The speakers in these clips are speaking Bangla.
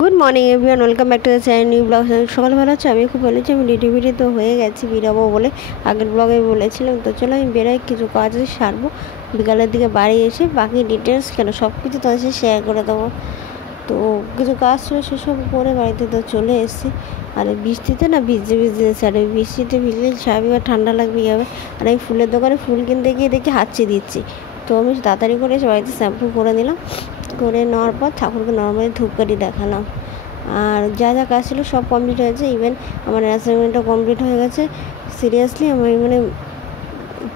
Good morning everyone, welcome back to the channel new blog. সকাল ভালো আছে? আমি খুব ভালো আছি। আমি রেডি তো হয়ে গেছি বেরোবো বলে, আগের ব্লগে বলেছিলাম। তো চলো আমি বেরোই, কিছু কাজ সারবো, বিকালের দিকে বাড়ি এসে বাকি ডিটেলস সব কিছু তোমার সাথে শেয়ার করে দেবো। তো কিছু কাজ ছিল সেসব করে বাড়িতে তো চলে এসেছি। আর বৃষ্টিতে না ভিজে এসেছি, আর বৃষ্টিতে ভিজলে স্বাভাবিক ঠান্ডা লাগবে যাবে। আর এই ফুলের দোকানে ফুল কিনতে গিয়ে দেখি হাঁচিয়ে দিচ্ছি। তো আমি তাড়াতাড়ি করে এসে বাড়িতে শ্যাম্পু করে নিলাম, করে নেওয়ার পর ঠাকুরকে নর্মালি ধূপকাঠি দেখালাম। আর যা যা কাজ ছিল সব কমপ্লিট হয়েছে, ইভেন আমার অ্যাসাইনমেন্টও কমপ্লিট হয়ে গেছে। সিরিয়াসলি আমার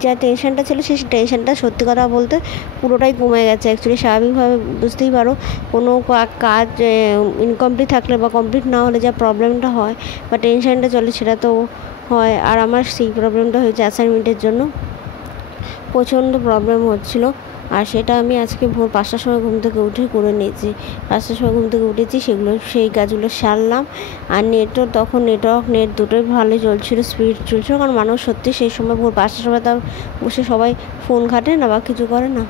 যা টেনশনটা ছিল সেই টেনশনটা সত্যি কথা বলতে পুরোটাই কমে গেছে। অ্যাকচুয়ালি স্বাভাবিকভাবে বুঝতেই পারো, কোনো কাজ ইনকমপ্লিট থাকলে বা কমপ্লিট না হলে যা প্রবলেমটা হয় বা টেনশনটা চলে সেটা তো হয়। আর আমার সেই প্রবলেমটা হয়েছে অ্যাসাইনমেন্টের জন্য, প্রচণ্ড প্রবলেম হচ্ছিলো। আর সেটা আমি আজকে ভোর 5টার সময় ঘুম থেকে উঠে করে নিয়েছি। 5টার সময় ঘুম থেকে উঠেছি, সেই কাজগুলো সারলাম। আর তখন নেট দুটোই ভালো চলছিলো, স্পিড চলছিলো। কারণ মানুষ সত্যি সেই সময় ভোর 5টার সময় তার বসে সবাই ফোন ঘাটে না বা কিছু করে না।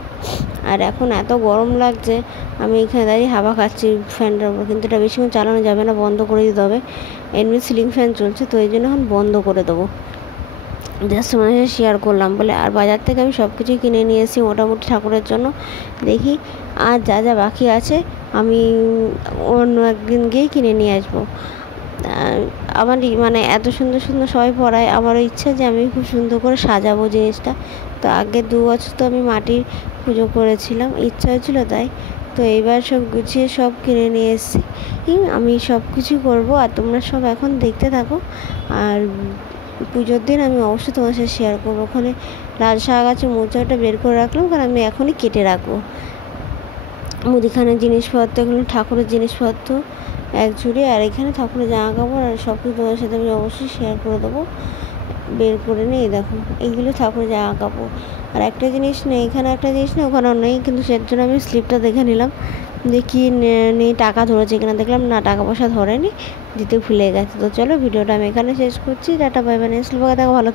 আর এখন এত গরম লাগছে, আমি এখানে দাঁড়িয়ে হাওয়া খাচ্ছি ফ্যানটার উপর, কিন্তু এটা বেশিক্ষণ চালানো যাবে না, বন্ধ করে দিতে হবে। এমনি সিলিং ফ্যান চলছে, তো এই জন্য এখন বন্ধ করে দেবো। জাস্ট তোমার সাথে শেয়ার করলাম বলে। আর বাজার থেকে আমি সব কিছুই কিনে নিয়ে এসেছি মোটামুটি ঠাকুরের জন্য। দেখি আর যা যা বাকি আছে আমি অন্য একদিন গিয়েই কিনে নিয়ে আসবো। আমার এত সুন্দর সুন্দর সবাই পড়ায়, আমারও ইচ্ছা যে আমি খুব সুন্দর করে সাজাবো জিনিসটা। তো আগে 2 বছর তো আমি মাটির পুজো করেছিলাম, ইচ্ছা হয়েছিলো তাই। তো এইবার সব গুছিয়ে সব কিনে নিয়ে এসেছি, আমি সব কিছু করবো। আর তোমরা সব এখন দেখতে থাকো। আর পুজোর দিন আমি অবশ্যই তোমার সাথে শেয়ার করবো। ওখানে লাল শাক আছে, মোচাটা বের করে রাখলাম, কারণ আমি এখনই কেটে রাখবো। মুদিখানার জিনিসপত্র, এগুলো ঠাকুরের জিনিসপত্র এক ঝুড়ি। আর এখানে ঠাকুরের জামা কাপড় আর সব কিছু তোমার সাথে আমি অবশ্যই শেয়ার করে দেবো। বের করে নিই, দেখো এইগুলো ঠাকুরের জামা কাপড়। আর একটা জিনিস নেই এখানে, একটা জিনিস নেই ওখানেও নেই, কিন্তু সের জন্য আমি স্লিপটা দেখে নিলাম যে কি নেই, টাকা ধরেছে কিনা। দেখলাম না, টাকা পয়সা ধরেনি, দিতে ভুলে গেছে। তো চলো ভিডিওটা আমি এখানে শেষ করছি। Tata, bye bye. নেক্সট ব্লগে দেখো, ভালো।